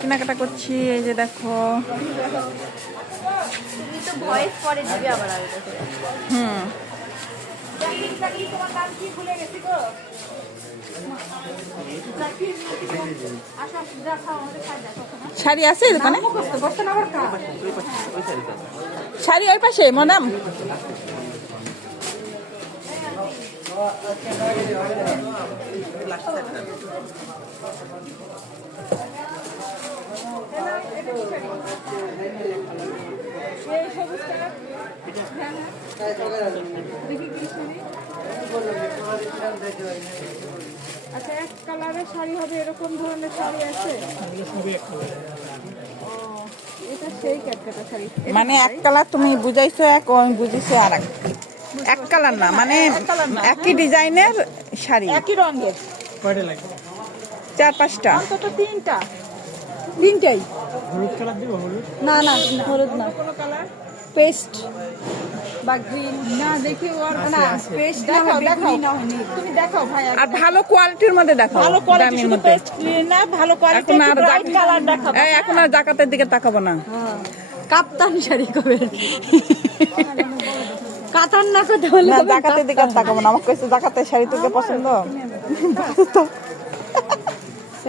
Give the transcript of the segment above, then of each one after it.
কেনাকাটা করছি, এই যে দেখো। তুমি তো ভয়েস পরে দিবে আবার আলাদা করে। শাড়ি আছে দোকানে? শাড়ি ওই পাশে ম্যাডাম। আচ্ছা, এক কালারের শাড়ি হবে, এরকম ধরনের শাড়ি আছে? এটা সেই ক্যাটকাটা শাড়ি। মানে এক কালার তুমি বুঝাইছো এক, আমি বুঝিছি আর এক। এক কালার না, মানে একই ডিজাইনের শাড়ি, একই রঙের। 4-5টা, অন্তত 3টা। 3টাই। না না, হলুদ না, কোনো কালার পেস্ট বা গ্রিন না, দেখি ওর না পেস্ট দেখাও, দেখাও, দেখাও। তুমি দেখাও ভাই। আর ভালো কোয়ালিটির মধ্যে দেখো, ভালো কোয়ালিটি, দামের শুধু মধ্যে। পেস্ট ক্লিন না, ভালো কোয়ালিটি, এখন আর ব্রাইট কালার দেখাবো। এখন আর জাকাতের দিকে তাকাবো না। কাপ্তান শাড়ি কবে? কাতান না করতে হলে না, জাকাতের দিকে আর তাকাবো না। আমার কাছে জাকাতের শাড়ি তোকে পছন্দ।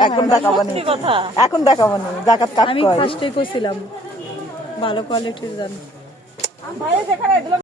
এখন দেখাবো না, কথা। এখন দেখাবো না। জাকাত কাট আমি কয়। ফার্স্টে কইছিলাম ভালো কোয়ালিটির জান। ভাইয়া যেখানে